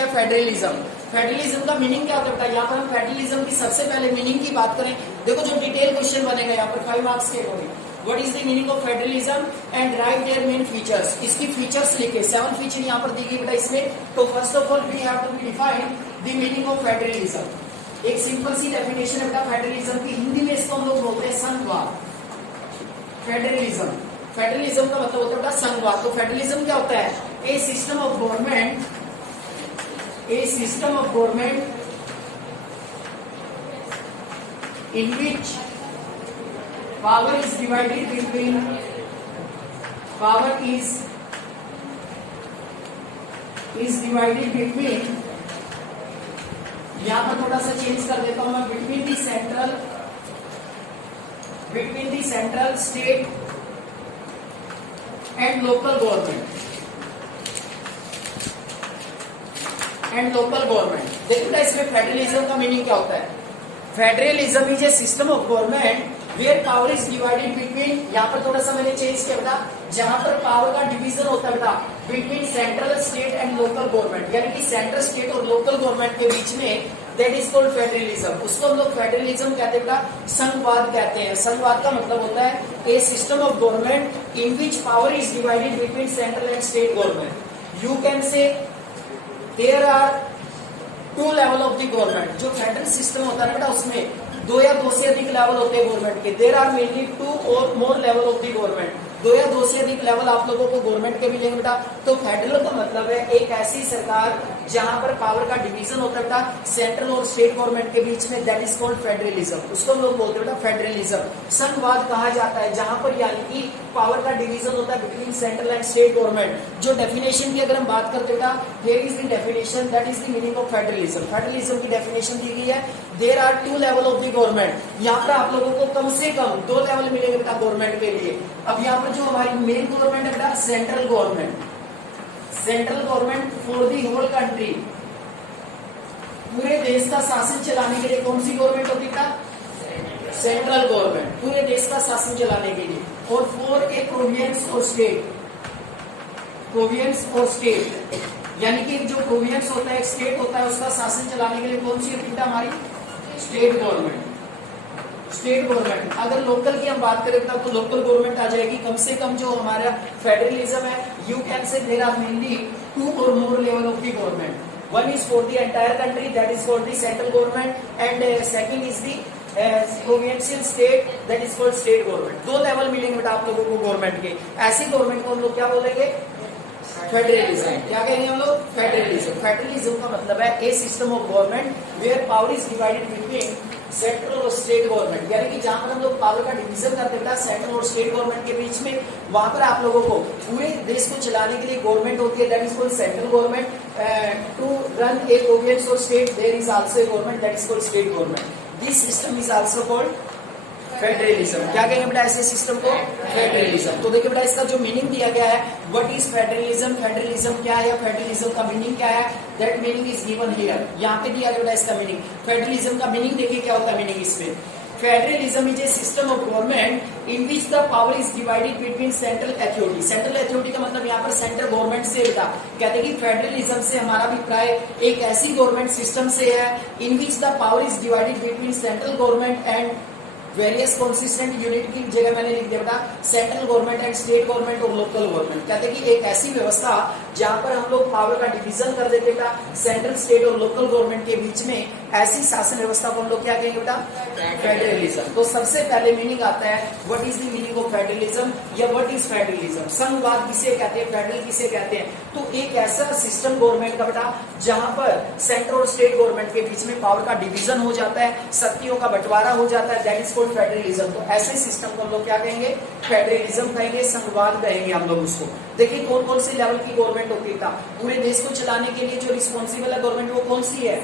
है federalism. Federalism का meaning क्या होता है बेटा? यहाँ पर हम फेडरलिज्म की सबसे पहले मीनिंग की बात करें, देखो जो डिटेल क्वेश्चन बनेगा यहाँ पर 5 मार्क्स के according, what is the meaning of federalism and write their main features. इसकी फीचर्स लिखे, 7 फीचर यहाँ पर दी गई बेटा इसमें। तो first of all we have to define the meaning of federalism. एक सिंपल सी डेफिनेशन है बेटा फेडरलिज्म की, हिंदी में इसको हम लोग बोलते हैं संघवाद। फेडरलिज्म, फेडरलिज्म का मतलब होता है बेटा संघवाद। तो फेडरलिज्म क्या होता है? A system of government, a system of government in which power is divided between यहां पर थोड़ा सा चेंज कर देता हूं मैं, between the central state and local government देखिए इसमें फेडरलिज्म का मीनिंग क्या होता है? Federalism is a system of government where power is divided between, यहाँ पर थोड़ा सा मैंने चेंज किया बेटा, जहां पर पावर का डिवीजन होता है बेटा between central state and local government, यानी कि सेंट्रल स्टेट और लोकल गवर्नमेंट के बीच में, दैट इज कॉल्ड फेडरलिज्म। उसको हम लोग फेडरलिज्म कहते हैं बेटा, संघवाद कहते हैं। संघवाद का मतलब होता है a system of government in which power is divided between central and state government. You can say there are 2 level of the government. जो फेडरल सिस्टम होता है बेटा उसमें 2 या 2 से अधिक लेवल होते हैं गवर्नमेंट के। देयर आर मेनली 2 और more level of the government. 2 या 2 से अधिक लेवल आप लोगों को गवर्नमेंट के मिलेंगे बेटा। तो फेडरल का मतलब है एक ऐसी सरकार जहां पर पावर का डिवीजन होता है बेटा सेंट्रल और स्टेट गवर्नमेंट के बीच में, दैट इज कॉल्ड फेडरलिज्म। उसको हम लोग बोलते हैं बेटा फेडरलिज्म। संघवाद कहा जाता है जहां पर यानी कि पावर का डिवीजन होता है between central and state government. जो डेफिनेशन की अगर हम बात करते बेटा, here is the definition, that is the meaning of federalism. Federalism की डेफिनेशन दी गई है, there are 2 level of the government. यहाँ पर आप लोगों को कम से कम 2 लेवल मिलेंगे बेटा गवर्नमेंट के लिए। अब यहाँ पर जो हमारी मेन गवर्नमेंट है बेटा central government, central government for the whole country, पूरे देश का शासन चलाने के लिए कौन सी गवर्नमेंट होती है? सेंट्रल गवर्नमेंट, पूरे देश का शासन चलाने के लिए। और फॉर ए प्रोविंस और स्टेट, प्रोविंस और स्टेट यानी कि जो प्रोविंस होता है, एक स्टेट होता है, उसका शासन चलाने के लिए कौन सी होती है हमारी? State government. State government. अगर लोकल की हम बात करें तो लोकल गवर्नमेंट आ जाएगी। कम से कम जो हमारा फेडरलिज्म है, you can say there are mainly 2 और more level of the government. One is for the entire country, that is called the central government, and second is the provincial state, that is called state government। 2 level मिलेंगे बेटा आप लोगों को government के। ऐसी government को हम लोग क्या बोलेंगे? फेडरलिज्म। क्या कहेंगे हम लोग? फेडरलिज्म। फेडरलिज्म का मतलब है a system of government where power is divided between central और स्टेट गवर्नमेंट, यानी कि जहां पर हम लोग पावर का डिवीजन करते हैं सेंट्रल और स्टेट गवर्नमेंट के बीच में, वहां पर आप लोगों को पूरे देश को चलाने के लिए गवर्नमेंट होती है, that is called central government. To run a province और state there is also a government, that is called state government. This system is also called federalism. क्या कहेंगे बेटा ऐसे सिस्टम को? फेडरलिज्म। तो देखिए बेटा इसका जो मीनिंग दिया गया है, व्हाट इज फेडरलिज्म, फेडरलिज्म क्या है, फेडरलिज्म का मीनिंग क्या है, that meaning is given here. यहाँ पे दिया गया बेटा इसका मीनिंग। फेडरलिज्म का मीनिंग देखिए क्या होता है मीनिंग इसमें। Federalism is a system of government in which the power is divided between central authority. Central authority का मतलब यहाँ पर सेंट्रल गवर्नमेंट से बेटा कहते हैं कि फेडरलिज्म से हमारा अभिप्राय एक ऐसी गवर्नमेंट सिस्टम से है in which the power is divided between central government and various consistent unit की जगह मैंने लिख दिया बेटा central government and state government और लोकल गवर्नमेंट। कहते हैं कि एक ऐसी व्यवस्था जहां पर हम लोग पावर का डिवीजन कर देते बेटा सेंट्रल स्टेट और लोकल गवर्नमेंट के बीच में, ऐसी शासन व्यवस्था को हम लोग क्या कहेंगे बेटा? फेडरलिज्म। तो सबसे पहले मीनिंग आता है what is the meaning of federalism या व्हाट इज फेडरलिज्म। संघवाद किसे कहते हैं, फेडरल किसे कहते हैं? तो एक ऐसा सिस्टम गवर्नमेंट का बेटा जहां पर सेंट्रल और स्टेट गवर्नमेंट के बीच में पावर का डिवीजन हो जाता है, शक्तियों का बंटवारा हो जाता है, दैट इज कॉल्ड फेडरलिज्म। तो ऐसे सिस्टम को हम लोग क्या कहेंगे? फेडरलिज्म कहेंगे, संघवाद कहेंगे हम लोग उसको। देखिए कौन कौन से लेवल की गवर्नमेंट होती है? पूरे देश को चलाने के लिए जो रिस्पॉन्सिबल है गवर्नमेंट वो कौन सी है?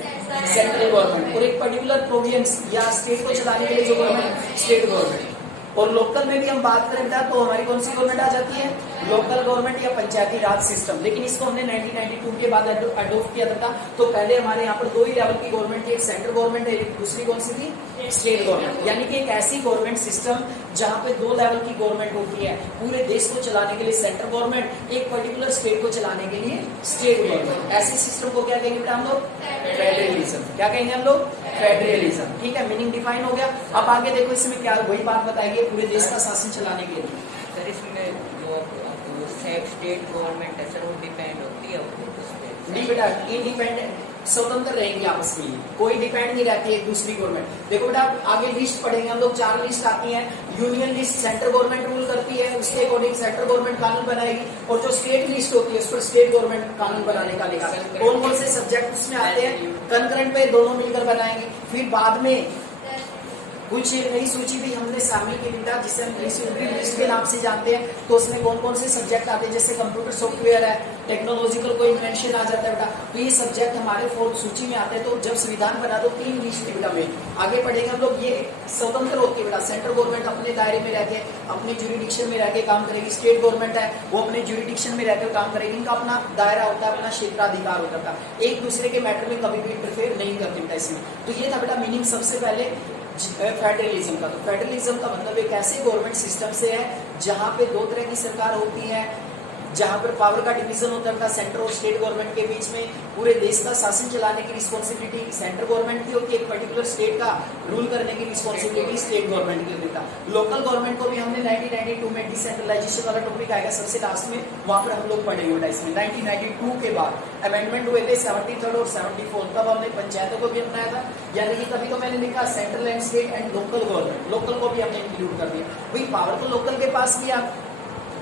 Central government. और एक पर्टिकुलर प्रोविंस या स्टेट को चलाने के लिए जो गवर्नमेंट, स्टेट गवर्नमेंट। और लोकल में भी हम बात करें बेटा तो हमारी कौन सी गवर्नमेंट आ जाती है, लोकल गवर्नमेंट या पंचायती राज सिस्टम। लेकिन इसको हमने 1992 के बाद अडॉप्ट किया था। तो पहले हमारे यहाँ पर दो ही लेवल की गवर्नमेंट थी, एक सेंट्रल गवर्नमेंट है, एक दूसरी कौन सी थी, स्टेट गवर्नमेंट। यानी कि एक ऐसी गवर्नमेंट सिस्टम जहाँ पे दो लेवल की गवर्नमेंट होती है, पूरे देश को चलाने के लिए सेंट्रल गवर्नमेंट, एक पर्टिकुलर स्टेट को चलाने के लिए स्टेट गवर्नमेंट। ऐसी सिस्टम को क्या कहेंगे बेटा हम लोग, फेडरलिज्म। क्या कहेंगे हम लोग, फेडरलिज्म। ठीक है, मीनिंग डिफाइन हो गया। अब आगे देखो इसमें क्या वही बात बताइए, पूरे देश का शासन चलाने के लिए। सर इसमें जो स्टेट गवर्नमेंट है सर वो डिपेंड होती है उस पे? नहीं बेटा, इंडिपेंडेंट स्वतंत्र रहेंगी आपस में, कोई डिपेंड नहीं रहती है दूसरी गवर्नमेंट। देखो बेटा आगे लिस्ट पढ़ेंगे हम लोग, 4 लिस्ट आती है। Union list central government rule करती है, उसके अकॉर्डिंग सेंट्रल गवर्नमेंट कानून बनाएगी। और जो स्टेट लिस्ट होती है उस पर स्टेट गवर्नमेंट कानून बनाने का लेगा। कौन कौन से सब्जेक्ट उसमें आते हैं, कंकरेंट पे दोनों मिलकर बनाएंगे। फिर बाद में कुछ नई सूची भी हमने शामिल की बेटा, जिसे हम लिस्ट के नाम से जानते हैं। तो उसमें कौन कौन से सब्जेक्ट आते हैं, जैसे कंप्यूटर सॉफ्टवेयर है, टेक्नोलॉजिकल कोई इन्वेंशन आ जाता है बेटा। तो ये सब्जेक्ट हमारे 4th सूची में आते हैं। तो जब संविधान बना तो 3 लिस्ट थी बेटा में। आगे पढ़ेंगे हम लोग, ये स्वतंत्र होती है बेटा। सेंट्रल गवर्नमेंट अपने दायरे में रहकर, अपने ज्यूरिडिक्शन में रहकर काम करेगी। स्टेट गवर्नमेंट है वो अपने ज्यूरिडिक्शन में रहकर काम करेगी। इनका अपना दायरा होता है, अपना क्षेत्राधिकार होता है, एक दूसरे के मैटर में कभी भी इंटरफेयर नहीं करते बेटा इसमें। तो ये था बेटा मीनिंग सबसे पहले फेडरलिज्म का। तो फेडरलिज्म का मतलब एक ऐसे गवर्नमेंट सिस्टम से है जहां पे 2 तरह की सरकार होती है, जहां पर पावर का डिवीजन होता है सेंट्रल और स्टेट गवर्नमेंट के बीच में। पूरे देश का शासन चलाने की रिस्पॉन्सिबिलिटी सेंट्रल गवर्नमेंट की होती है, एक पर्टिकुलर स्टेट का रूल करने की रिस्पॉन्सिबिलिटी स्टेट गवर्नमेंट की होती है। लोकल गवर्नमेंट को भी हमने 1992 में डिसेंट्रलाइजेशन वाला टॉपिक आएगा सबसे लास्ट में, वहां पर हम लोग पढ़ेंगे बेटा इसमें। 1992 के बाद अमेंडमेंट हुए थे 73rd और 74th, तब हमने पंचायतों को भी अपनाया था। यानी कि तभी तो मैंने लिखा central and state and local government, local को भी हमने इंक्लूड कर दिया। वही पावर तो लोकल के पास भी आप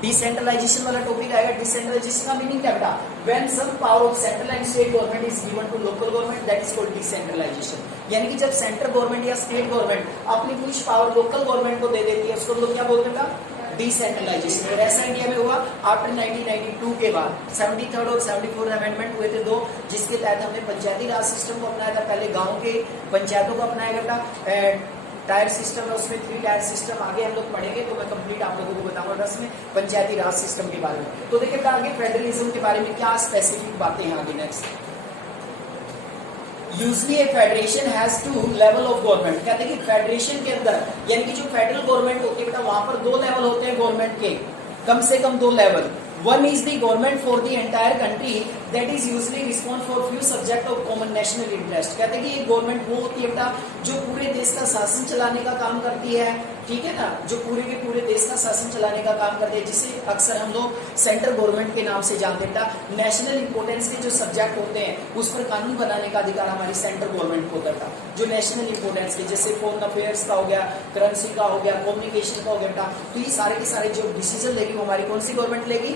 डिसेंट्रलाइजेशन वाला टॉपिक आएगा। डिसेंट्रलाइजेशन का मीनिंग क्या बेटा, when some power of central and state government is given to local government, that is called decentralisation. यानी कि जब सेंट्रल गवर्नमेंट या स्टेट गवर्नमेंट अपनी कुछ पावर लोकल गवर्नमेंट को दे देती है, उसको लोग क्या बोलते हैं, डिसेंट्रलाइजेशन। और ऐसा इंडिया में हुआ आफ्टर 1992 के बाद। 73rd और 74th अमेंडमेंट हुए थे 2, जिसके तहत हमने पंचायती राज सिस्टम को अपनाया था। पहले गाँव के पंचायतों को अपनाया गया था। टायर सिस्टम है उसमें 3 टायर सिस्टम, आगे हम लोग पढ़ेंगे तो मैं कंप्लीट आप लोगों को बताऊंगा इसमें पंचायती राज सिस्टम के बारे में। तो देखिए आगे फेडरलिज्म के बारे में क्या स्पेसिफिक बातें हैं आगे next. Usually a federation has 2 level of government. कहते हैं कि फेडरेशन के अंदर यानी कि जो फेडरल गवर्नमेंट होती है बेटा, वहां पर 2 लेवल होते हैं गवर्नमेंट के, कम से कम 2 level. One is the government for the entire country that is usually responsible for few subject of common national interest। कहते हैं कि ये गवर्नमेंट वो होती है बेटा जो पूरे देश का शासन चलाने का काम करती है, ठीक है ना, जो पूरे के पूरे देश का शासन चलाने का काम करती है, जिसे अक्सर हम लोग सेंट्रल गवर्नमेंट के नाम से जानते हैं बेटा। नेशनल इंपोर्टेंस के जो सब्जेक्ट होते हैं उस पर कानून बनाने का अधिकार हमारी सेंट्रल गवर्नमेंट को होता है। जो नेशनल इंपोर्टेंस के जैसे फॉरेन अफेयर्स का हो गया, करेंसी का हो गया, कम्युनिकेशन का हो गया बेटा, तो ये सारे के सारे जो डिसीजन लेगी वो हमारी कौन सी गवर्नमेंट लेगी,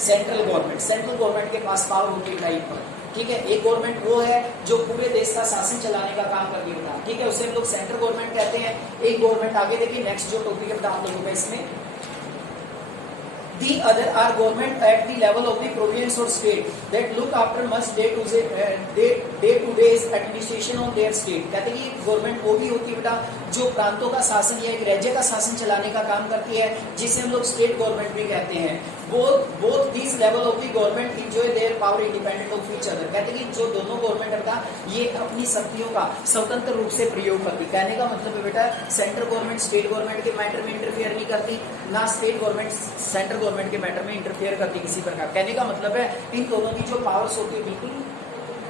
सेंट्रल गवर्नमेंट। सेंट्रल गवर्नमेंट के पास पावर होती है टाइप पर, ठीक है। एक गवर्नमेंट वो है जो पूरे देश का शासन चलाने का काम करती है बेटा, ठीक है, उसे हम लोग सेंट्रल गवर्नमेंट कहते हैं। एक गवर्नमेंट आगे देखिए नेक्स्ट जो टॉपिक है बेटा आप लोगों का इसमें, The other are government at the level of the province or state that look after much day-to-day administration of their state। कहते हैं कि गवर्नमेंट वो भी होती है बेटा जो प्रांतों का शासन या एक राज्य का शासन चलाने का काम करती है, जिसे हम लोग स्टेट गवर्नमेंट भी कहते हैं। both these level of the government enjoy their power independent of each other। कहते हैं कि जो दोनों गवर्नमेंट था ये अपनी शक्तियों का स्वतंत्र रूप से प्रयोग करती। कहने का मतलब है बेटा सेंट्रल गवर्नमेंट स्टेट गवर्नमेंट के मैटर में इंटरफेयर नहीं करती, ना स्टेट गवर्नमेंट सेंट्रल गवर्नमेंट के मैटर में इंटरफेयर करती किसी प्रकार। कहने का मतलब है इन दोनों की जो पावर्स होती है बिल्कुल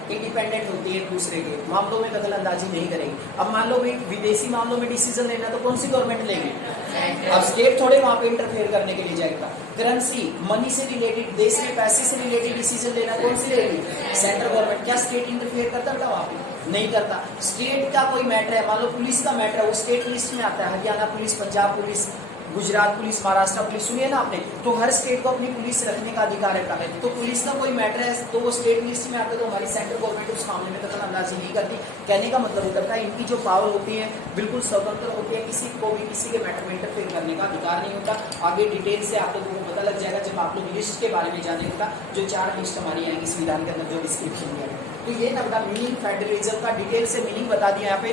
इंडिपेंडेंट होती है, एक दूसरे के मामलों में दखल अंदाजी नहीं करेगी। अब मान लो विदेशी मामलों में डिसीजन लेना तो कौन सी गवर्नमेंट लेगी, अब स्टेट थोड़े वहां पे इंटरफेयर करने के लिए जाएगा। करेंसी मनी से रिलेटेड, देश में पैसे से रिलेटेड डिसीजन लेना कौन सी लेगी, सेंट्रल गवर्नमेंट। क्या स्टेट इंटरफेयर करता है वहां पे, नहीं करता। स्टेट का कोई मैटर है, मान लो पुलिस का मैटर है, वो स्टेट लिस्ट में आता है, Haryana police, Punjab police, Gujarat police, Maharashtra police, सुनिए ना आपने, तो हर स्टेट को अपनी पुलिस रखने का अधिकार है। तो पुलिस का कोई मैटर है तो वो स्टेट लिस्ट में आता है, तो हमारी सेंट्रल गवर्नमेंट उस मामले में दखल अंदाजी नहीं करती। कहने का मतलब होता है इनकी जो पावर होती है बिल्कुल स्वतंत्र होती है, किसी को भी किसी के मैटर में इंटरफेयर करने का अधिकार नहीं होता। आगे डिटेल से आप लोगों को पता लग जाएगा जब आप लोग लिस्ट के बारे में जानेगा, जो 4 लिस्ट हमारी आएंगी संविधान के अंदर जो डिस्क्रिप्शन दिया है। तो ये ना मीनिंग फेडरलिज्म का डिटेल से मीनिंग बता दिया यहाँ पे।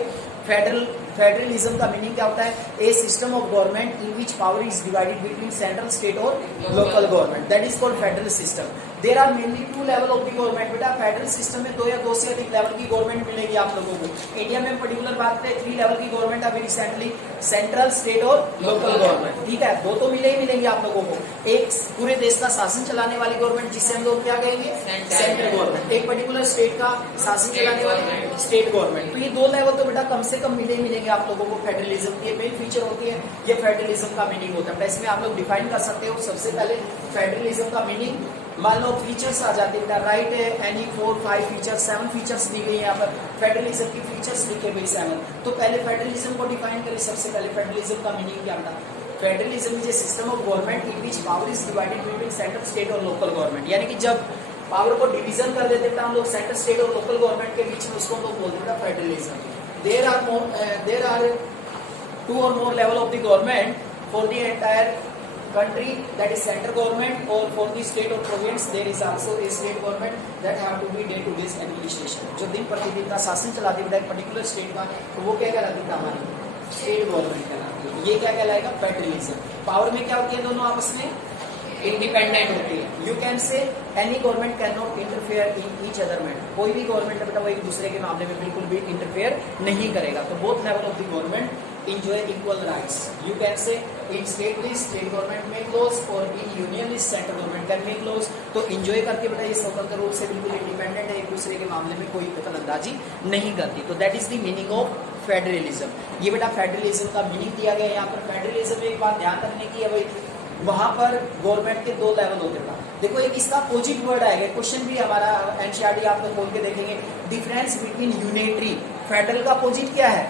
फेडरलिज्म का मीनिंग क्या होता है? A system of government in which power is divided between central, state और local government, that is called federal system. There are mainly two level of the government. बेटा फेडरल सिस्टम में दो या दो से अधिक लेवल की गवर्नमेंट मिलेगी आप लोगों को। इंडिया में पर्टिकुलर बात करें 3 लेवल की गवर्नमेंट अभी रिसेंटली, सेंट्रल, स्टेट और लोकल गवर्नमेंट, ठीक है। दो तो मिले ही मिलेंगे आप लोगों को। एक पूरे देश का शासन चलाने वाली गवर्नमेंट जिससे हम लोग क्या कहेंगे? Central government. एक पर्टिकुलर स्टेट का शासन चलाने वाली स्टेट गवर्नमेंट। तो ये दो लेवल तो बेटा कम से कम मिले ही मिलेंगे आप लोगों को। फेडरलिज्म की मेन फीचर होती है, ये फेडरलिज्म का मीनिंग होता है। इसमें आप लोग डिफाइन कर सकते हो। सबसे पहले फेडरलिज्म का मीनिंग, मान लो फीचर्स आ जाते हैं, राइट है एनी 4 5 फीचर्स, 7 फीचर्स दी गई है यहाँ पर। फेडरलिज्म की फीचर्स लिखे गए 7। तो पहले फेडरलिज्म को डिफाइन करें। सबसे पहले फेडरलिज्म का मीनिंग क्या था? Federalism is a system of government in which power is divided between central, state और लोकल गवर्नमेंट। यानी कि जब पावर को डिवीजन कर देते थे हम लोग सेंट्रल, स्टेट और लोकल गवर्नमेंट के बीच में, उसको हम लोग बोलते थे federalism. There are 2 or more level of the government for the entire country, that is central government, or for the state or province there is also a state government that have to be day to day administration। जो दिन प्रतिदिन का शासन चलाती है एक particular state का, तो वो क्या कहलाती है? हमारी स्टेट गवर्नमेंट कहलाती है। ये क्या कहलाएगा? फेडरलिज्म। पावर में क्या होती है? दोनों आपस में इंडिपेंडेंट होती है। यू कैन से any government can not interfere in each other matter. कोई भी गवर्नमेंट है बेटा वो एक दूसरे के मामले में बिल्कुल भी इंटरफेयर नहीं करेगा। तो both level of the government enjoy equal rights. You can say in state list state government make laws, or in union list central government can make laws। तो enjoy करके बेटा ये स्वतंत्र रूप से बिल्कुल इंडिपेंडेंट है, एक दूसरे के मामले में कोई दखलंदाजी नहीं करती। तो that is the meaning of federalism. ये बेटा फेडरलिज्म का मीनिंग दिया गया है यहाँ पर। फेडरलिज्म में एक बात ध्यान रखने की है भाई, वहां पर गवर्नमेंट के 2 लेवल होते हैं। देखो एक इसका अपोजिट वर्ड आएगा, क्वेश्चन भी हमारा एनसीईआरटी आप लोग खोल के देखेंगे। डिफरेंस बिटवीन यूनिटरी, फेडरल का अपोजिट क्या है?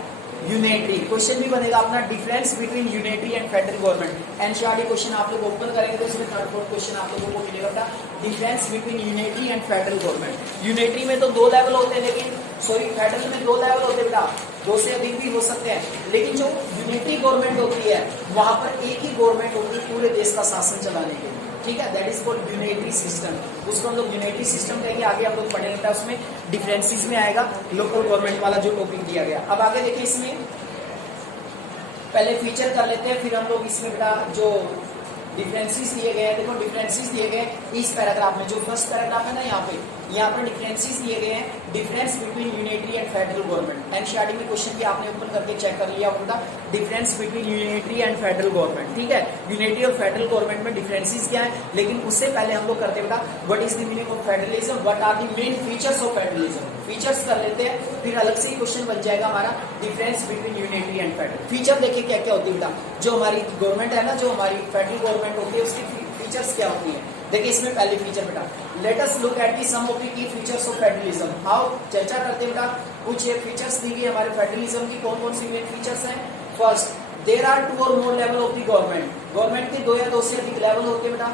यूनिटरी। क्वेश्चन भी बनेगा अपना, difference between unitary and federal government. NCERT question आप लोग ओपन करेंगे तो इसमें 3rd 4th क्वेश्चन आप लोगों को मिलेगा था, difference between unitary and federal government. Unitary में तो 2 लेवल होते हैं, लेकिन सॉरी फेडरल में 2 लेवल होते हैं बेटा, 2 से अधिक भी हो सकते हैं। लेकिन जो यूनिटरी गवर्नमेंट होती है वहां पर एक ही गवर्नमेंट होती है पूरे देश का शासन चलाने के लिए, ठीक है। That is called unitary system. उसको हम लोग यूनिटरी सिस्टम कहेंगे। आगे हम लोग पढ़ेंगे, उसमें डिफरेंसेस में आएगा लोकल गवर्नमेंट वाला जो टॉपिक दिया गया। अब आगे देखिए, इसमें पहले फीचर कर लेते हैं, फिर हम लोग इसमें बेटा जो डिफरेंसेस दिए गए हैं, देखो डिफरेंसेस दिए गए इस पैराग्राफ में, जो फर्स्ट पैराग्राफ है ना यहाँ पर डिफरेंसेस दिए गए हैं। Difference between unitary and federal government. NCERT में क्वेश्चन भी आपने ओपन करके चेक कर लिया होगा, difference between unitary and federal government, ठीक है। यूनिटरी और फेडरल गवर्नमेंट में डिफरेंसेस क्या है, लेकिन उससे पहले हम लोग करते हैं बेटा what is the meaning of federalism, what are the main features of federalism. Features कर लेते हैं, फिर अलग से ही क्वेश्चन बन जाएगा हमारा difference between unitary and federal. Feature देखिए क्या क्या होती है बेटा, जो हमारी गवर्नमेंट है ना, जो हमारी फेडरल गवर्नमेंट होती है उसकी फीचर्स क्या होती है। देखिए इसमें पहले फीचर बेटा, let us look at the some of the key features of federalism. आओ चर्चा करते हैं बेटा, कुछ ये फीचर्स दी गई हमारे फेडरलिज्म की, कौन कौन सी मेन फीचर्स हैं। First, there are 2 or more level of the government. Government के 2 या 2 से अधिक लेवल होते हैं बेटा,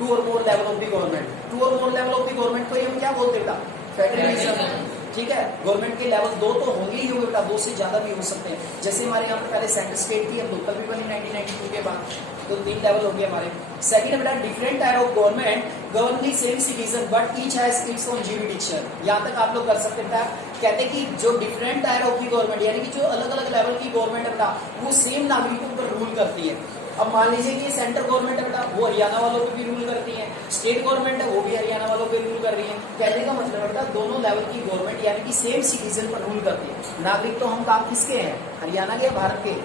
2 or more level of the government. 2 or more level of the government को हम क्या बोलते हैं बेटा? फेडरलिज्म, ठीक है। गवर्नमेंट के लेवल 2 तो होंगे ही होंगे बेटा, 2 से ज्यादा भी हो सकते हैं। जैसे हमारे यहाँ पर पहले सेंट्रल स्टेट थी, अब लोकल भी बनी 1992 के बाद, तो 3 लेवल हो गए हमारे। सेकंड बेटा, different type of government govern the same citizen but each has its own jurisdiction. यहाँ तक आप लोग कर सकते हैं। कहते हैं कि जो different type of the government, यानी कि जो अलग अलग लेवल की गवर्नमेंट है बेटा, वो सेम नागरिकों पर रूल करती है। अब मान लीजिए कि सेंट्रल गवर्नमेंट है बेटा, वो हरियाणा वालों पे भी रूल करती है, स्टेट गवर्नमेंट है वो भी हरियाणा वालों पे रूल कर रही है। कहने का मतलब बेटा दोनों लेवल की गवर्नमेंट यानी कि सेम सिटीजन पर रूल करती है। नागरिक तो हम काम किसके हैं? हरियाणा के, भारत के,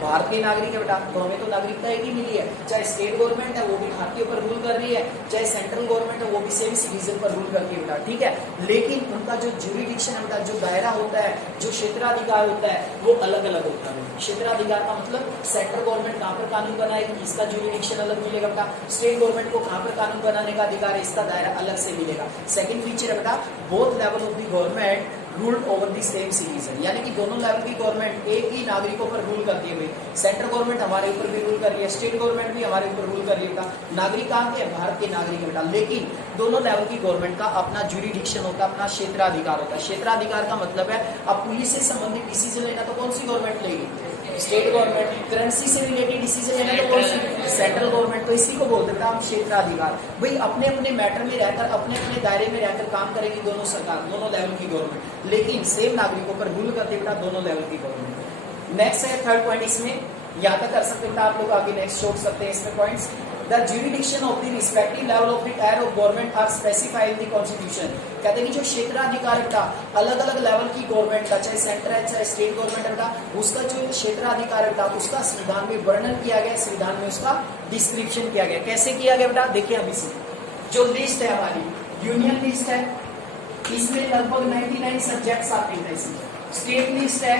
भारत के नागरिक है बेटा, तो हमें तो नागरिकता एक ही मिली है। चाहे स्टेट गवर्नमेंट है वो भी भारतीय पर रूल कर रही है, चाहे सेंट्रल गवर्नमेंट है वो भी सेम सिटीजन पर रूल करती है बेटा, ठीक है। लेकिन उनका जो ज्यूरिडिक्शन है बेटा, जो दायरा होता है, जो क्षेत्राधिकार होता है, वो अलग अलग होता है। क्षेत्राधिकार का मतलब सेंट्रल गवर्नमेंट कहाँ पर कानून बनाएगी, इसका ज्यूरिडिक्शन अलग मिलेगा बेटा। स्टेट गवर्नमेंट को कहाँ पर कानून बनाने का अधिकार है, इसका दायरा अलग से मिलेगा। सेकंड फीचर है बेटा, both level of the government ruled over the same citizen, यानी कि दोनों लेवल की गवर्नमेंट एक ही नागरिकों पर रूल करती है। भाई सेंट्रल गवर्नमेंट हमारे ऊपर भी रूल कर रही है, स्टेट गवर्नमेंट भी हमारे ऊपर रूल कर रही है। नागरिक कहाँ के? भारत के नागरिक है बेटा। लेकिन दोनों लेवल की गवर्नमेंट का अपना ज्यूरिडिक्शन होता है, अपना क्षेत्राधिकार होता है। क्षेत्राधिकार का मतलब है अब पुलिस से संबंधित डिसीजन लेना तो कौन सी गवर्नमेंट लेगी? State government. करेंसी से रिलेटेड डिसीजन लेना तो कौन सी? Central government. तो इसी को बोलते हैं हम क्षेत्राधिकार। भाई अपने अपने मैटर में रहकर, अपने अपने दायरे में रहकर काम करेगी दोनों सरकार, दोनों लेवल की गवर्नमेंट, लेकिन सेम नागरिकों पर रूल करते बेटा दोनों लेवल की गवर्नमेंट। नेक्स्ट है थर्ड पॉइंट, इसमें यहाँ तक कर सकते हैं आप लोग, आगे नेक्स्ट छोड़ सकते हैं इसमें points. The jurisdiction of the respective level of the tier of government are specified in the constitution. कहते हैं कि जो क्षेत्राधिकार का अलग अलग लेवल की गवर्नमेंट का, चाहे सेंटर है चाहे स्टेट गवर्नमेंट का, उसका जो क्षेत्राधिकार था उसका संविधान में वर्णन किया गया, संविधान में उसका डिस्क्रिप्शन किया गया। कैसे किया गया बेटा, देखिए अभी से जो लिस्ट है हमारी यूनियन लिस्ट है, इसमें लगभग 99 सब्जेक्ट्स आते हैं इसमें। स्टेट लिस्ट है,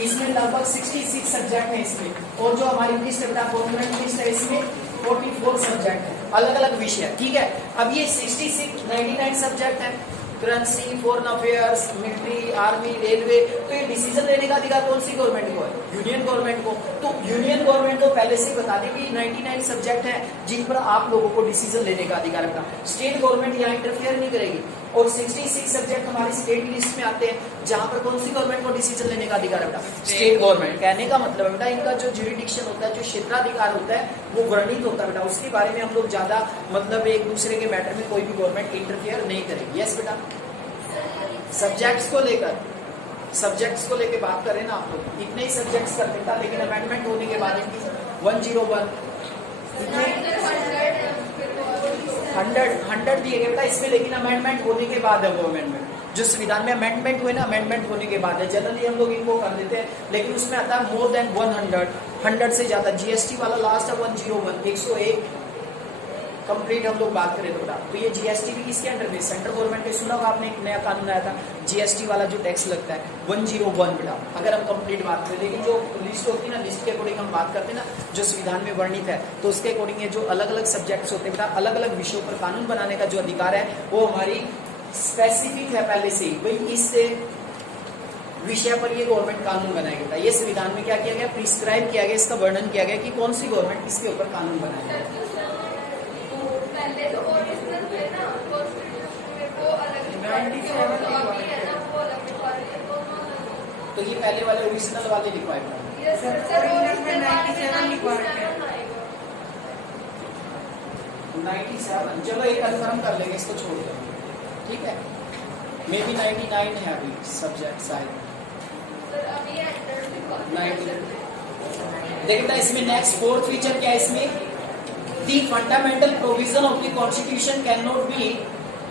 इसमें लगभग 66 सब्जेक्ट है इसमें। और जो हमारी लिस्ट है बेटा गवर्नमेंट लिस्ट है, इसमें 44 सब्जेक्ट है, अलग अलग विषय। ठीक है, अब ये 66 99 सब्जेक्ट है, currency, foreign affairs, military, army, railway, तो ये डिसीजन लेने का अधिकार कौन सी गवर्नमेंट को है, यूनियन गवर्नमेंट को। तो यूनियन गवर्नमेंट को पहले से बता दें कि 99 सब्जेक्ट है जिन पर आप लोगों को डिसीजन लेने का अधिकार है। स्टेट गवर्नमेंट यहाँ इंटरफेयर नहीं करेगी। और 66 सब्जेक्ट हमारी स्टेट लिस्ट में आते हैं, जहां पर कौन सी गवर्नमेंट को डिसीजन लेने का अधिकार है बेटा, स्टेट गवर्नमेंट। कहने का मतलब है बेटा इनका जो ज्यूरिडिक्शन होता है, जो क्षेत्राधिकार होता है, वो वर्णित होता है बेटा। उसके बारे में हम लोग ज्यादा मतलब एक दूसरे के मैटर में कोई भी गवर्नमेंट इंटरफेयर नहीं करेगी। यस बेटा, सब्जेक्ट्स को लेकर बात करें ना आप लोग, इतने ही सब्जेक्ट्स कर देता, लेकिन अमेंडमेंट होने के बाद 101 100 दिए गए बेटा इसमें, लेकिन अमेंडमेंट होने के बाद है वो अमेंडमेंट। जो संविधान में अमेंडमेंट हुए ना, अमेंडमेंट होने के बाद है। जनरली हम लोग इनको कर देते हैं, लेकिन उसमें आता है मोर देन 100 से ज्यादा। जीएसटी वाला लास्ट है 101 101 कंप्लीट हम लोग बात करें तो बेटा। तो ये जीएसटी भी किसके अंडर में, सेंट्रल गवर्नमेंट के। सुना होगा आपने एक नया कानून आया था जीएसटी वाला, जो टैक्स लगता है 101 बेटा, अगर हम कंप्लीट बात करें। लेकिन जो लिस्ट होती है ना, लिस्ट के अकॉर्डिंग हम बात करते हैं ना, जो संविधान में वर्णित है, तो उसके अकॉर्डिंग ये जो अलग अलग सब्जेक्ट्स होते हैं बेटा, अलग अलग विषयों पर कानून बनाने का जो अधिकार है वो हमारी स्पेसिफिक है पहले से ही। भाई इस विषय पर ये गवर्नमेंट कानून बनाएगा। ये संविधान में क्या किया गया, प्रिस्क्राइब किया गया, इसका वर्णन किया गया कि कौन सी गवर्नमेंट इसके ऊपर कानून बनाएगी। पहले तो ओरिजिनल थे ना कॉन्स्टिट्यूशन में, वो अलग तो ये पहले वाले ओरिजिनल वाले लिखवाए बेटा। में 97, चलो एक कंफर्म कर लेंगे, इसको छोड़ देंगे। ठीक है, मे बी 99 है अभी सब्जेक्ट शायद 90। देखता इसमें नेक्स्ट फोर्थ फीचर क्या है इसमें, The fundamental provision of the Constitution cannot be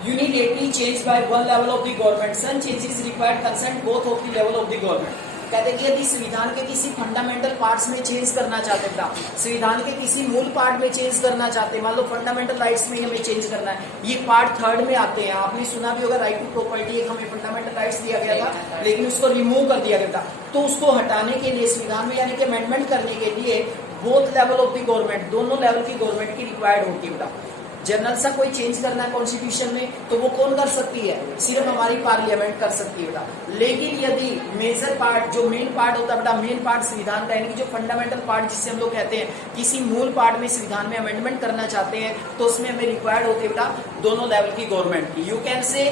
unilaterally changed by one level of the government. Such changes require consent both of the level of the government. कहते हैं कि यदि संविधान के किसी फंडामेंटल पार्ट्स में चेंज करना चाहते हैं, संविधान के किसी मूल पार्ट में चेंज करना चाहते हैं, मान लो फंडामेंटल राइट्स में हमें चेंज करना है, ये पार्ट थर्ड में आते हैं। आपने सुना भी होगा राइट टू प्रॉपर्टी, एक हमें फंडामेंटल राइट्स दिया गया था, लेकिन उसको रिमूव कर दिया गया था। तो उसको हटाने के लिए संविधान में यानी कि अमेंडमेंट करने के लिए both level of the government, दोनों लेवल की गवर्नमेंट की रिक्वायर्ड होती है बेटा। जनरल सा कोई चेंज करना है कॉन्स्टिट्यूशन में, तो वो कौन कर सकती है, सिर्फ हमारी पार्लियामेंट कर सकती है बेटा। लेकिन यदि मेजर पार्ट, जो मेन पार्ट होता है बेटा, मेन पार्ट संविधान का यानी कि जो फंडामेंटल पार्ट जिसे हम लोग कहते हैं, किसी मूल पार्ट में संविधान में अमेंडमेंट करना चाहते हैं, तो उसमें हमें रिक्वायर्ड होती है बेटा दोनों लेवल की गवर्नमेंट की। यू कैन से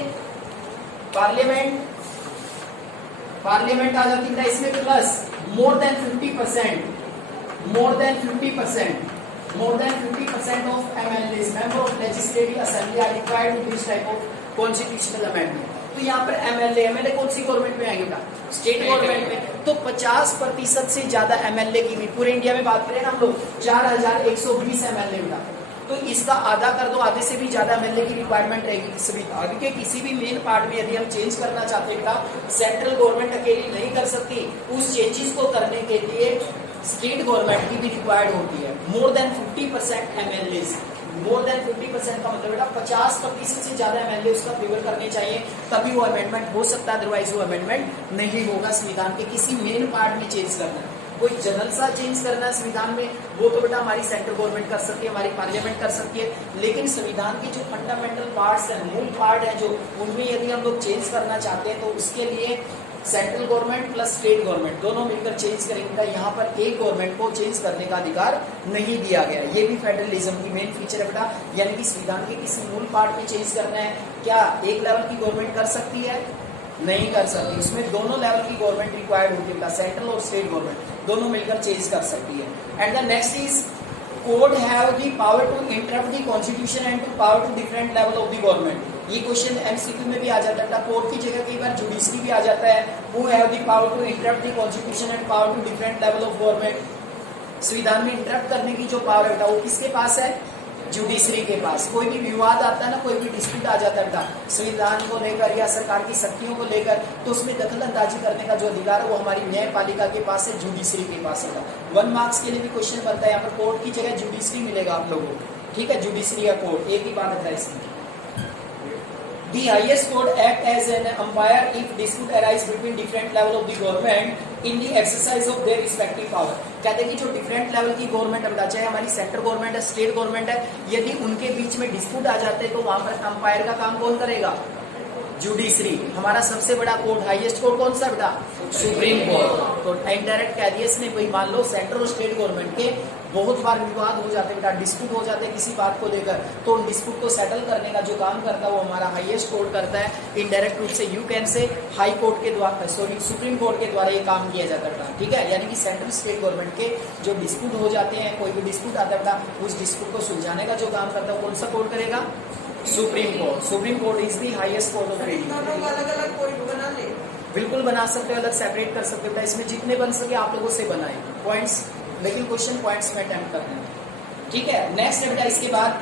पार्लियामेंट आ जाती है इसमें, plus more than 50% of MLAs, member of legislative assembly are required to this type of constitutional amendment. तो यहाँ पर एमएलए कौन सी गवर्नमेंट में आएगी बेटा, स्टेट गवर्नमेंट में। तो 50% से ज्यादा एमएलए की भी, पूरे इंडिया में बात करें ना हम लोग 4120 एमएलए बेटा, तो इसका आधा कर दो, आधे से भी ज्यादा एमएलए की रिक्वायरमेंट रहेगी। संविधान के किसी भी मेन पार्ट में यदि हम चेंज करना चाहते हैं बेटा, सेंट्रल गवर्नमेंट अकेली नहीं कर सकती, उस चेंजेस को करने के लिए स्टेट गवर्नमेंट की भी रिक्वायर्ड होती है। मोर देन 50% एमएलए, मोर देन 50% का मतलब बेटा 50% से ज्यादा एमएलए उसका फेवर करने चाहिए, तभी वो अमेंडमेंट हो सकता है, अदरवाइज वो अमेंडमेंट नहीं होगा। संविधान के किसी मेन पार्ट में चेंज करना है, कोई जनरल सा चेंज करना है संविधान में, वो तो बेटा हमारी सेंट्रल गवर्नमेंट कर सकती है, हमारी पार्लियामेंट कर सकती है। लेकिन संविधान की जो फंडामेंटल पार्ट्स है, मूल पार्ट है जो, उनमें यदि हम लोग चेंज करना चाहते हैं, तो उसके लिए central government plus state government दोनों मिलकर चेंज करेंगे। यहाँ पर एक गवर्नमेंट को चेंज करने का अधिकार नहीं दिया गया। ये भी फेडरलिज्म की मेन फीचर है बेटा, यानी कि संविधान के किसी मूल पार्ट में चेंज करना है, क्या एक लेवल की गवर्नमेंट कर सकती है, नहीं कर सकती। उसमें दोनों लेवल की गवर्नमेंट रिक्वायर्ड होती है, सेंट्रल और स्टेट गवर्नमेंट दोनों मिलकर चेंज कर सकती है। And the next is courts have the power to interpret the constitution and to power to different level of the government. ये क्वेश्चन एमसीक्यू में भी आ जाता है। कोर्ट की जगह कई बार जुडिशरी भी आ जाता है। Who have the power to interpret the constitution and power to different level of government. संविधान में इंटरप्ट करने की जो पावर है वो किसके पास है? जुडिशरी के पास। कोई भी विवाद आता है ना, कोई भी डिस्प्यूट आ जाता है संविधान को लेकर या सरकार की शक्तियों को लेकर, तो उसमें दखल अंदाजी करने का जो अधिकार है वो हमारी न्यायपालिका के पास है, जुडिशरी के पास है। 1 मार्क्स के लिए भी क्वेश्चन बनता है। यहाँ पर कोर्ट की जगह जुडिशरी मिलेगा आप लोगों को, ठीक है, जुडिशरी या कोर्ट एक ही बात है इसमें। The highest court act as an umpire if dispute arise between different level of the government in the exercise of their respective power। कहते हैं कि जो डिफरेंट लेवल की गवर्नमेंट है, चाहे हमारी सेंट्रल गवर्नमेंट है, स्टेट गवर्नमेंट है, यदि उनके बीच में डिस्प्यूट आ जाते हैं तो वहां पर अंपायर का काम कौन करेगा? जुडिशरी। हमारा सबसे बड़ा कोर्ट, हाईएस्ट कोर्ट कौन सा बेटा? Supreme court. तो इनडायरेक्ट कह दिया इसने, भाई मान लो सेंट्रल और स्टेट गवर्नमेंट के बहुत बार विवाद हो जाते हैं, डिस्प्यूट हो जाते हैं किसी बात को लेकर, तो उन डिस्प्यूट को सेटल करने का जो काम करता है वो हमारा हाईएस्ट कोर्ट करता है। इनडायरेक्ट रूप से यू कैन से हाई कोर्ट के द्वारा, सॉरी सुप्रीम कोर्ट के द्वारा ये काम किया जाता है, ठीक है। यानी कि सेंट्रल स्टेट गवर्नमेंट के जो डिस्प्यूट हो जाते हैं, कोई भी डिस्प्यूट आता है उस डिस्प्यूट को सुलझाने का जो काम करता है कौन सा कोर्ट करेगा? Supreme court. Supreme court is the highest court of India. अलग-अलग पॉइंट बना ले, बिल्कुल बना सकते हो, अलग सेपरेट कर सकते हो, इसमें जितने बन सके आप लोगों से बनाए पॉइंट्स, लेकिन क्वेश्चन पॉइंट्स में अटेम्प्ट करना है, ठीक है। नेक्स्ट है बेटा इसके बाद,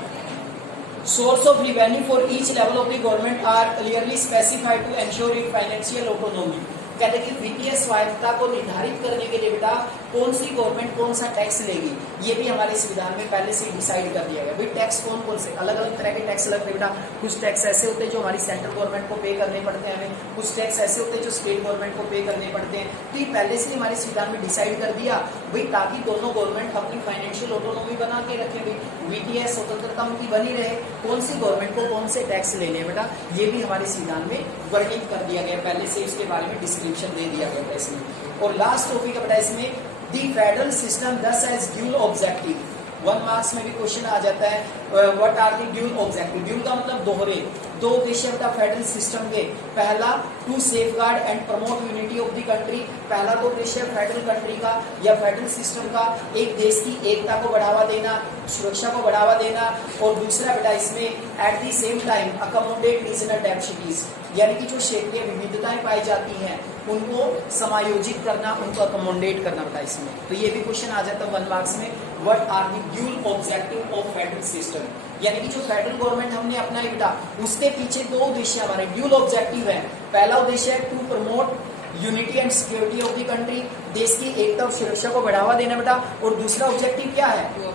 source of revenue for each level of the government are clearly specified to ensure it financial autonomy. कहते हैं कि वित्तीय स्वायत्तता को निर्धारित करने के लिए बेटा कौन सी गवर्नमेंट कौन सा टैक्स लेगी, ये भी हमारे संविधान में पहले से डिसाइड कर दिया गया। भाई टैक्स कौन कौन से, अलग अलग तरह के टैक्स लगते हैं बेटा। कुछ टैक्स ऐसे होते हैं जो हमारी सेंट्रल गवर्नमेंट को पे करने पड़ते हैं हमें, कुछ टैक्स ऐसे होते हैं जो स्टेट गवर्नमेंट को पे करने पड़ते हैं। तो ये पहले से हमारे संविधान में डिसाइड कर दिया भाई, ताकि दोनों गवर्नमेंट अपनी फाइनेंशियल ऑटोनॉमी बना के रखें, भाई वित्तीय स्वतंत्रता उनकी बनी रहे, कौन सी गवर्नमेंट को कौन से टैक्स लेने हैं बेटा, ये भी हमारे संविधान में वर्णित कर दिया गया, पहले से इसके बारे में डिस्क्रिप्शन दे दिया गया इसमें। और लास्ट टॉपिक है बेटा इसमें, the federal system thus has dual objective. 1 marks में भी क्वेश्चन आ जाता है, what are the dual objective. Dual का मतलब दोहरे, दो उद्देश्य बेटा फेडरल सिस्टम के। पहला, to safeguard and promote unity of the country. पहला तो उद्देश्य फेडरल कंट्री का या फेडरल सिस्टम का एक देश की एकता को बढ़ावा देना, सुरक्षा को बढ़ावा देना। और दूसरा बेटा इसमें at the same time accommodate regional diversities, यानी कि जो क्षेत्रीय विविधताएं पाई जाती हैं उनको समायोजित करना, उनको अकोमोडेट करना बेटा इसमें। तो ये भी क्वेश्चन आ जाता है 1 मार्क्स में, what are the dual objective of federal system. यानी कि जो फेडरल गवर्नमेंट हमने अपनाई बेटा, उसके पीछे दो उद्देश्य हमारे ड्यूल ऑब्जेक्टिव है। पहला उद्देश्य है to promote unity and security of the country, देश की एकता और सुरक्षा को बढ़ावा देना बेटा। और दूसरा ऑब्जेक्टिव क्या है?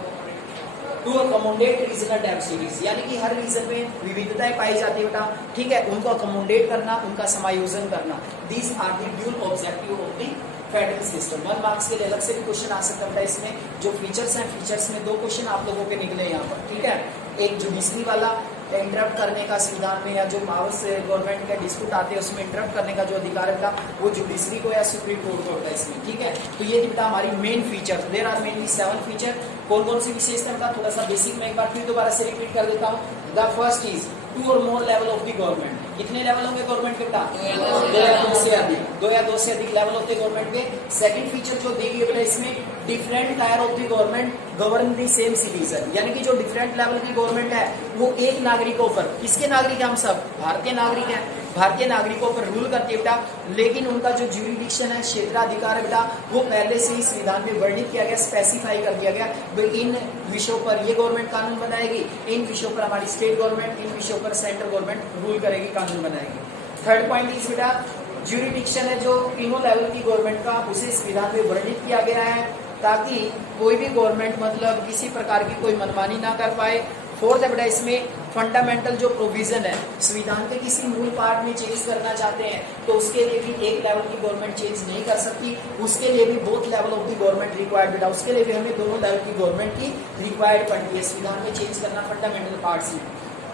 टू अकोमोडेट रीजनल डाइवर्सिटीज, यानी कि हर रीजन में विविधताएं पाई जाती है बेटा, ठीक है, उनको अकोमोडेट करना, उनका समायोजन करना। These are the dual objective of the federal system. 1 marks के लिए अलग से भी क्वेश्चन आ सकता है इसमें। जो फीचर्स हैं, फीचर्स में 2 क्वेश्चन आप लोगों के निकले यहाँ पर, ठीक है। एक जुडिशरी वाला, इंटरप्ट करने का संविधान में, या जो पावर्स गवर्नमेंट के डिस्प्यूट आते हैं उसमें इंटरप्ट करने का जो अधिकार था वो जुडिशरी को या सुप्रीम कोर्ट को होता है इसमें, ठीक है। तो ये बेटा हमारी main feature, there are mainly 7 feature. कौन कौन सी विशेषता का थोड़ा सा बेसिक में एक बार फिर दोबारा से रिपीट कर देता हूँ। द फर्स्ट इज 2 और more level of the government. कितने लेवल होंगे गवर्नमेंट के बेटा? 2 या 2 से अधिक, 2 या 2 से अधिक लेवल ऑफ द गवर्नमेंट के। सेकंड फीचर जो दी गई बेटा इसमें, different tyre of the government govern the same citizen, यानी कि जो डिफरेंट लेवल की गवर्नमेंट है वो एक नागरिकों पर, किसके नागरिक हम सब भारतीय नागरिक हैं, भारतीय नागरिकों पर रूल करती है बेटा। लेकिन उनका जो ज्यूरिडिक्शन है, क्षेत्राधिकार है बेटा, वो पहले से ही संविधान में वर्णित किया गया, स्पेसिफाई कर दिया गया। इन विषयों पर ये गवर्नमेंट कानून बनाएगी, इन विषयों पर हमारी स्टेट गवर्नमेंट, इन विषयों पर सेंट्रल गवर्नमेंट रूल करेगी, कानून बनाएगी। थर्ड पॉइंट इज बेटा, ज्यूरिडिक्शन है जो तीनों लेवल की गवर्नमेंट का, उसे संविधान में वर्णित किया गया है ताकि कोई भी गवर्नमेंट मतलब किसी प्रकार की कोई मनमानी ना कर पाए। फोर्थ है बेटा इसमें, फंडामेंटल जो प्रोविजन है, संविधान के किसी मूल पार्ट में चेंज करना चाहते हैं तो उसके लिए भी एक लेवल की गवर्नमेंट चेंज नहीं कर सकती, उसके लिए भी both level of the government required बेटा, उसके लिए भी हमें दोनों लेवल की गवर्नमेंट की रिक्वायर्ड पड़ती है संविधान में चेंज करना फंडामेंटल पार्ट्स में।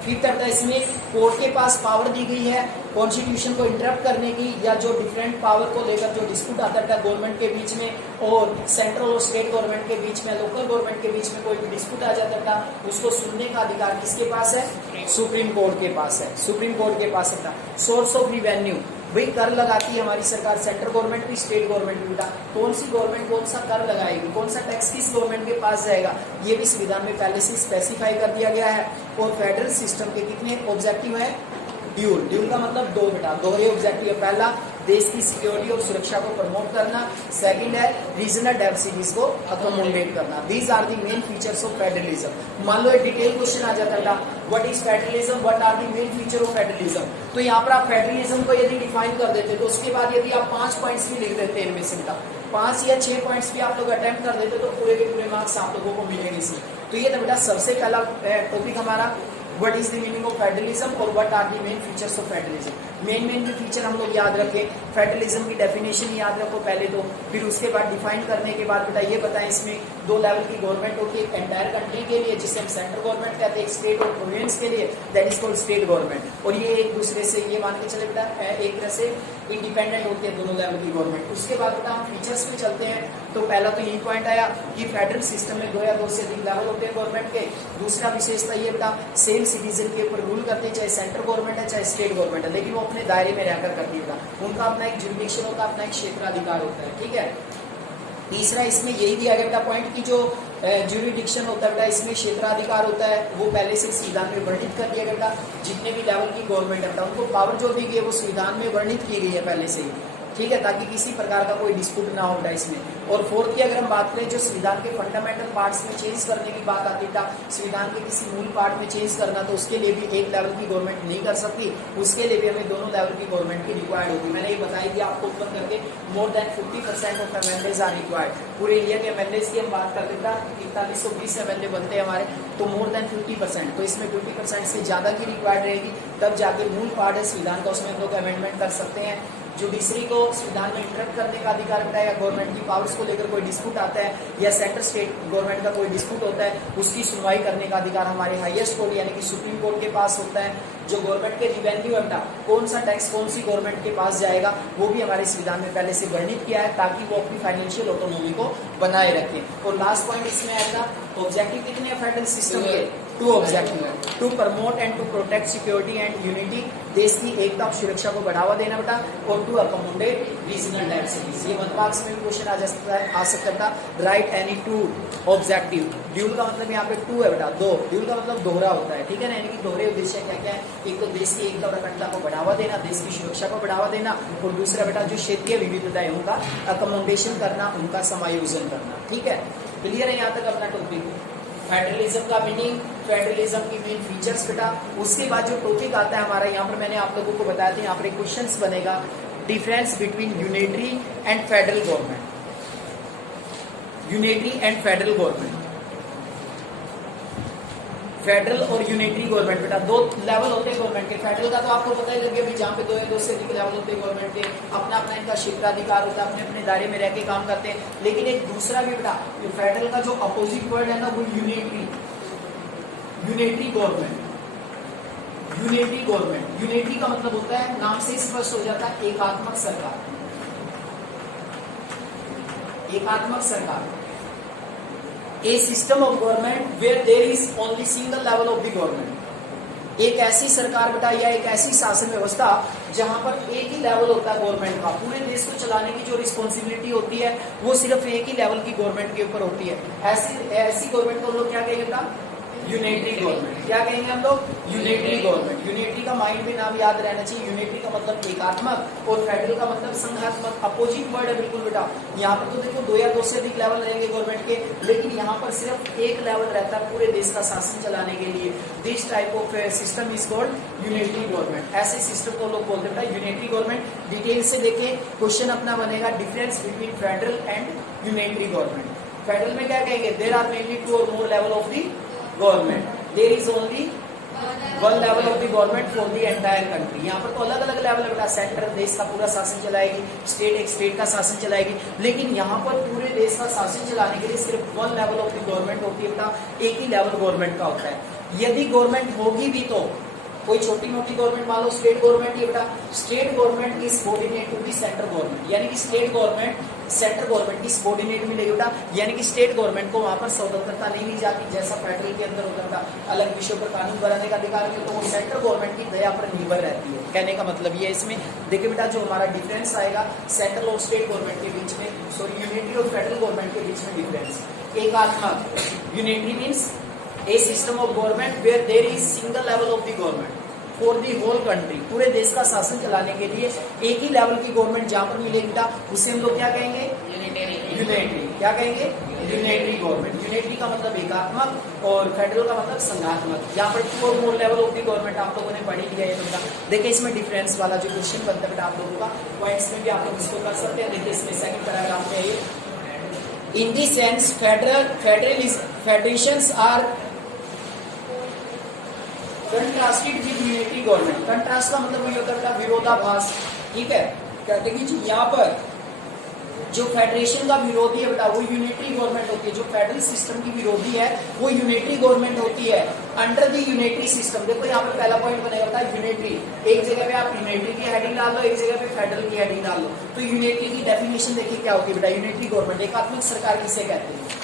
फिफ्थ है इसमें, कोर्ट के पास पावर दी गई है कॉन्स्टिट्यूशन को इंटरप्ट करने की, या जो डिफरेंट पावर को लेकर जो डिस्प्यूट आता था गवर्नमेंट के बीच में और सेंट्रल और स्टेट गवर्नमेंट के बीच में, लोकल गवर्नमेंट के बीच में कोई भी डिस्प्यूट आ जाता था, उसको सुनने का अधिकार किसके पास है? सुप्रीम कोर्ट के पास है, सुप्रीम कोर्ट के पास है। सोर्स ऑफ रिवेन्यू, भाई कर लगाती है हमारी सरकार, सेंट्रल गवर्नमेंट भी स्टेट गवर्नमेंट भी बेटा, कौन सी गवर्नमेंट कौन सा कर लगाएगी, कौन सा टैक्स किस गवर्नमेंट के पास जाएगा, ये भी संविधान में पहले से स्पेसिफाई कर दिया गया है। और फेडरल सिस्टम के कितने ऑब्जेक्टिव है? ड्यूल का मतलब दो बेटा, दोहरे ऑब्जेक्टिव है। पहला देश की सिक्योरिटी और सुरक्षा को प्रमोट करना, सेकंड है रीजनल डाइवर्सिटीज को अकोमोडेट करना। These are the main features of federalism. मान लो एक डिटेल क्वेश्चन आ जाता है, what is federalism, what are the main feature of federalism. तो यहाँ पर आप फेडरलिज्म को यदि डिफाइन कर देते तो उसके बाद यदि आप 5 पॉइंट्स भी लिख देते हैं इनमें से बेटा, 5 या 6 पॉइंट्स भी आप लोग अटेम्प्ट कर देते तो पूरे के पूरे मार्क्स आप लोगों को मिलेंगे इसमें। तो ये था बेटा सबसे पहला टॉपिक हमारा, what is the meaning of federalism और what are the main features of federalism. Main जो फीचर हम लोग याद रखें, फेडरलिज्म की डेफिनेशन याद रखो पहले तो, फिर उसके बाद डिफाइन करने के बाद बेटा ये बताएं इसमें 2 लेवल की गवर्नमेंट होती है, एंटायर कंट्री के लिए जिसे हम सेंट्रल गवर्नमेंट कहते हैं, स्टेट और प्रोविंस के लिए that is called state government. और ये एक दूसरे से ये मान के चले बेटा एक तरह से इंडिपेंडेंट होती है दोनों लेवल की गवर्नमेंट। उसके बाद बेटा हम फीचर्स में चलते हैं। तो पहला तो यही पॉइंट आया कि फेडरल सिस्टम में 2 या 2 से अधिक लेवल होते हैं गवर्नमेंट के। दूसरा विशेषता ये बेटा सेम सिटीजन के ऊपर रूल करते हैं, चाहे सेंट्रल गवर्नमेंट है चाहे स्टेट गवर्नमेंट है, लेकिन वो अपने दायरे में रहकर करती है। उनका अपना एक जुरिडिक्शन होता है, अपना एक क्षेत्राधिकार होता है, ठीक है। तीसरा इसमें यही दिया गया बेटा पॉइंट की जो जुरिडिक्शन होता है बेटा, इसमें क्षेत्राधिकार होता है वो पहले से संविधान में वर्णित कर दिया गया बेटा। जितने भी लेवल की गवर्नमेंट है बेटा उनको पावर जो दी गई है वो संविधान में वर्णित की गई है पहले से ही, ठीक है, ताकि किसी प्रकार का कोई डिस्प्यूट ना हो इसमें। और फोर्थ की अगर हम बात करें, जो संविधान के फंडामेंटल पार्ट्स में चेंज करने की बात आती है, संविधान के किसी मूल पार्ट में चेंज करना, तो उसके लिए भी एक लेवल की गवर्नमेंट नहीं कर सकती, उसके लिए भी हमें दोनों लेवल की गवर्नमेंट की रिक्वायर्ड होगी। मैंने ये बताई थी आपको ऊपर करके, more than 50% of MLAs are required. पूरे इंडिया के एमएलएज की हम बात करते हैं, 4120 एमएलए बनते हैं हमारे, तो मोर देन 50%, तो इसमें 50% से ज्यादा की रिक्वायर्ड रहेगी, तब जाके मूल पार्ट है संविधान का उसमें हम लोग अमेंडमेंट कर सकते हैं। जुडिशरी को संविधान में इंटरप्ट करने का अधिकार होता है, या गवर्नमेंट की पावर्स को लेकर कोई डिस्प्यूट आता है, या सेंट्रल स्टेट गवर्नमेंट का कोई डिस्प्यूट होता है, उसकी सुनवाई करने का अधिकार हमारे हाईएस्ट कोर्ट यानी कि सुप्रीम कोर्ट के पास होता है। जो गवर्नमेंट के रिवेन्यू है, कौन सा टैक्स कौन सी गवर्नमेंट के पास जाएगा, वो भी हमारे संविधान में पहले से वर्णित किया है, ताकि वो अपनी फाइनेंशियल ऑटोनॉमी को बनाए रखें। और लास्ट पॉइंट इसमें आएगा, ऑब्जेक्टिव कितने हैं फेडरल सिस्टम के? 2 ऑब्जेक्टिव है, to promote and to protect security and unity, देश की एकता और सुरक्षा को बढ़ावा देना बेटा, और टू अकोमोडेट रीजनल डाइवर्सिटीज। ये 1 मार्क्स में भी क्वेश्चन आ सकता था, राइट एनी 2 ऑब्जेक्टिव। ड्यूल का मतलब यहाँ पे 2 है बेटा, 2। ड्यूल का मतलब दोहरा होता है, ठीक है ना, यानी कि दोहरे उद्देश्य क्या क्या है, एक तो देश की एकता और अखंडता को बढ़ावा देना, देश की सुरक्षा को बढ़ावा देना, और दूसरा बेटा जो क्षेत्रीय विविधता है उनका अकोमोडेशन करना, उनका समायोजन करना, ठीक है। क्लियर है यहाँ तक अपना टॉपिक? फेडरलिज्म का मीनिंग, फेडरलिज्म की मेन फीचर्स बेटा। उसके बाद जो टॉपिक आता है हमारा, यहाँ पर मैंने आप लोगों को बताया था, यहाँ पर एक क्वेश्चन बनेगा, difference between unitary and federal government. Unitary and federal government, federal और यूनिटरी गवर्नमेंट बेटा 2 लेवल होते हैं गवर्नमेंट के। फेडरल का तो आपको पता ही लग गया, जहाँ पे 2 या 2 से अधिक लेवल होते हैं गवर्नमेंट के, अपना अपना इनका क्षेत्राधिकार होता है, अपने अपने दायरे में रह के काम करते हैं। लेकिन एक दूसरा भी बेटा, फेडरल का जो अपोजिट वर्ड है ना, वो unitary, unitary government. Unitary government, unitary का मतलब होता है, नाम से स्पष्ट हो जाता है, एकात्मक सरकार। एकात्मक सरकार, a system of government where there is only single level of the government। एक ऐसी सरकार बेटा या एक ऐसी शासन व्यवस्था जहां पर एक ही लेवल होता है गवर्नमेंट का, पूरे देश को चलाने की जो रिस्पॉन्सिबिलिटी होती है वो सिर्फ एक ही लेवल की गवर्नमेंट के ऊपर होती है। ऐसी गवर्नमेंट को हम लोग क्या कहेंगे बेटा? Unitary government. क्या कहेंगे हम लोग? Unitary government. यूनिटरी का माइंड में नाम याद रहना चाहिए, यूनिटरी का मतलब एकात्मक, और फेडरल का मतलब संघात्मक। अपोजिट वर्ड है बिल्कुल बेटा। यहाँ पर तो देखो 2 या 2 से अधिक लेवल रहेंगे गवर्नमेंट के, लेकिन यहाँ पर सिर्फ एक लेवल रहता है पूरे देश का शासन चलाने के लिए। This type of system is called unitary government. ऐसे सिस्टम को लोग बोलते हैं यूनिटरी गवर्नमेंट। डिटेल से देखें, क्वेश्चन अपना बनेगा, difference between federal and unitary government. Federal में क्या कहेंगे? देयर आर मेनली 2 और more level of the government, there is only 1 level of the government for the entire country. यहाँ पर तो अलग अलग लेवल है बेटा, सेंटर देश का पूरा शासन चलाएगी, स्टेट एक स्टेट का शासन चलाएगी, लेकिन यहाँ पर पूरे देश का शासन चलाने के लिए सिर्फ 1 लेवल ऑफ द गवर्नमेंट होती है बेटा, एक ही लेवल गवर्नमेंट का होता है। यदि गवर्नमेंट होगी भी तो कोई छोटी मोटी गवर्नमेंट, मान लो स्टेट गवर्नमेंट ही बेटा, स्टेट गवर्नमेंट की subordinate to the central government, यानी कि स्टेट गवर्नमेंट सेंट्रल गवर्नमेंट की सबऑर्डिनेट मिलेगी बेटा, यानी कि स्टेट गवर्नमेंट को वहां पर स्वतंत्रता नहीं दी जाती, जैसा फेडरल के अंदर होता था, अलग विषयों पर कानून बनाने का अधिकार है, तो वो सेंट्रल गवर्नमेंट की दया पर निर्भर रहती है। कहने का मतलब ये इसमें देखिए बेटा, जो हमारा डिफरेंस आएगा सेंट्रल और स्टेट गवर्नमेंट के बीच में, सॉरी यूनिटरी और फेडरल गवर्नमेंट के बीच में डिफरेंस। एकात्मक, unitary means a system of government where there is single level of the government, for the whole country, पूरे देश का शासन चलाने के लिए एक ही लेवल की गवर्नमेंट जहां पर मिलेगी बेटा उसे हम लोग क्या कहेंगे? यूनिटरी। क्या कहेंगे? Unitary government. यूनिटरी का मतलब एकात्मक और फेडरल का मतलब संघात्मक। यहाँ पर 2 और more level of the government आप लोगों ने पढ़ी लिया है बेटा। देखिए इसमें डिफरेंस वाला जो क्वेश्चन बनता है बेटा आप लोगों का, पॉइंट्स में भी आप लोग इसको कर सकते हैं। देखिए इसमें सेकंड पैराग्राफ में ये, in the sense federations are contrasted with unitary government. Contrast का मतलब वही होता है बेटा विरोधाभास, ठीक है। कहते हैं कि यहाँ पर जो फेडरेशन का विरोधी है बेटा वो यूनिटरी गवर्नमेंट होती है, जो फेडरल सिस्टम की विरोधी है वो यूनिटरी गवर्नमेंट होती है। अंडर द यूनिटरी सिस्टम, देखो यहाँ पर पहला पॉइंट बनेगा बेटा यूनिटरी। एक जगह पे आप यूनिटरी की हेडिंग डाल लो, एक जगह पे फेडरल की हेडिंग डाल लो। तो यूनिटरी की डेफिनेशन देखिए क्या होती है बेटा, यूनिटरी गवर्नमेंट एकात्मक सरकार किसे कहते हैं?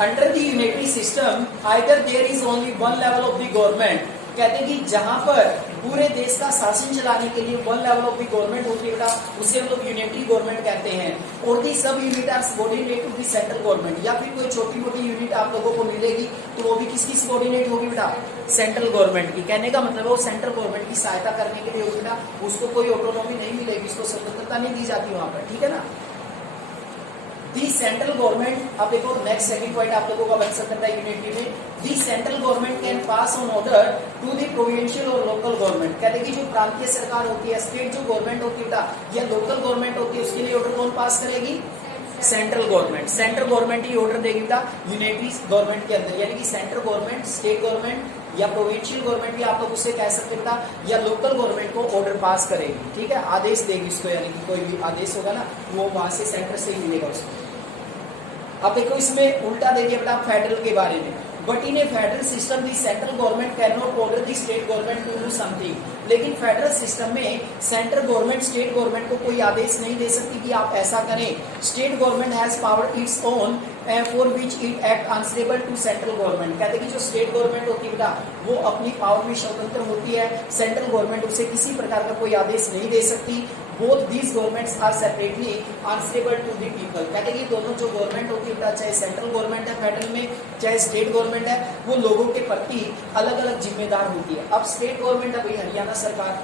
Under the unitary system either there is only one level of the government. कहते हैं कि जहां पर पूरे देश का शासन चलाने के लिए one level of the government होती है बेटा उसे हम लोग यूनिटरी गवर्नमेंट कहते हैं। और the sub unit are subordinate to the central government, या फिर कोई छोटी मोटी यूनिट आप लोगों को मिलेगी तो वो भी किसकी सबऑर्डिनेट होगी बेटा? सेंट्रल गवर्नमेंट की। कहने का मतलब है वो सेंट्रल गवर्नमेंट की सहायता करने के लिए होगी बेटा, उसको कोई ऑटोनॉमी नहीं मिलेगी, उसको स्वतंत्रता नहीं दी जाती वहां पर, ठीक है ना। दी सेंट्रल गवर्नमेंट, अब देखो नेक्स्ट सेकंड पॉइंट आप लोगों का बन सकता है यूनिटरी में, the central government can pass on order to the provincial और लोकल गवर्नमेंट। कहते हैं कि जो प्रांतीय सरकार होती है, स्टेट जो गवर्नमेंट होती है या लोकल गवर्नमेंट होती है, उसके लिए ऑर्डर कौन पास करेगी? Central government. सेंट्रल गवर्नमेंट ही ऑर्डर देगी बेटा यूनिटरी गवर्नमेंट के अंदर, यानी कि सेंट्रल गवर्नमेंट, स्टेट गवर्नमेंट या प्रोविंशियल गवर्नमेंट भी आप लोग उससे कह सकते बेटा, या लोकल गवर्नमेंट को ऑर्डर पास करेगी, ठीक है, आदेश देगी उसको, यानी कि कोई भी आदेश होगा ना वो वहां से सेंटर से ही मिलेगा उसको। अब देखो इसमें उल्टा देखिए बेटा फेडरल के बारे में, but in a federal system the central government can not order the state government to do something. लेकिन फेडरल सिस्टम में सेंट्रल गवर्नमेंट स्टेट गवर्नमेंट को कोई आदेश नहीं दे सकती कि आप ऐसा करें। State government has power its own for which it act answerable to central government. कहते हैं कि जो स्टेट गवर्नमेंट होती है बेटा वो अपनी पावर में स्वतंत्र होती है, सेंट्रल गवर्नमेंट उसे किसी प्रकार का कोई आदेश नहीं दे सकती। Both these governments are separately answerable to the people. कहते हैं कि दोनों जो गवर्नमेंट होती है बेटा, चाहे सेंट्रल गवर्नमेंट है फेडरल में, चाहे स्टेट गवर्नमेंट है, वो लोगों के प्रति अलग अलग जिम्मेदार होती है। अब स्टेट गवर्नमेंट है भाई हरियाणा सरकार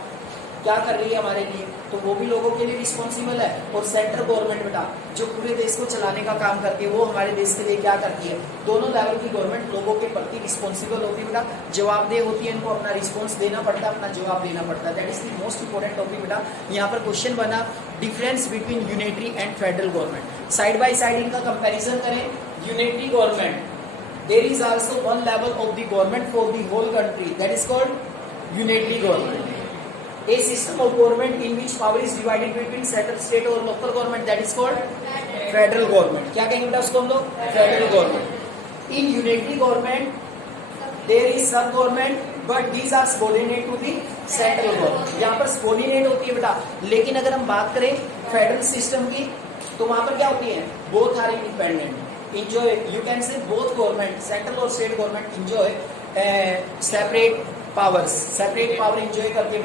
क्या कर रही है हमारे लिए, तो वो भी लोगों के लिए रिस्पॉन्सिबल है। और सेंट्रल गवर्नमेंट बेटा जो पूरे देश को चलाने का काम करती है वो हमारे देश के लिए क्या करती है, दोनों लेवल की गवर्नमेंट लोगों के प्रति रिस्पॉन्सिबल होती है बेटा, जवाबदेह होती है, इनको अपना रिस्पॉन्स देना पड़ता है, अपना जवाब देना पड़ता है। That is the most important topic बेटा। यहाँ पर क्वेश्चन बना difference between unitary and federal government, side by side इनका कंपेरिजन करें। Unitary government there is also one level of the government for the whole country, that is called unitary government. A system of government in which power is divided between central, state और local government, that is called federal government। क्या कहेंगे बेटा उसको हम लोग? federal government। In unitary government there is sub government but these are subordinate to the central government। यहाँ पर subordinate होती है बेटा, लेकिन अगर हम बात करें फेडरल सिस्टम की तो वहां पर क्या होती है? both are independent। enjoy, you can say both government, central और state government enjoy separate powers, separate power enjoy करके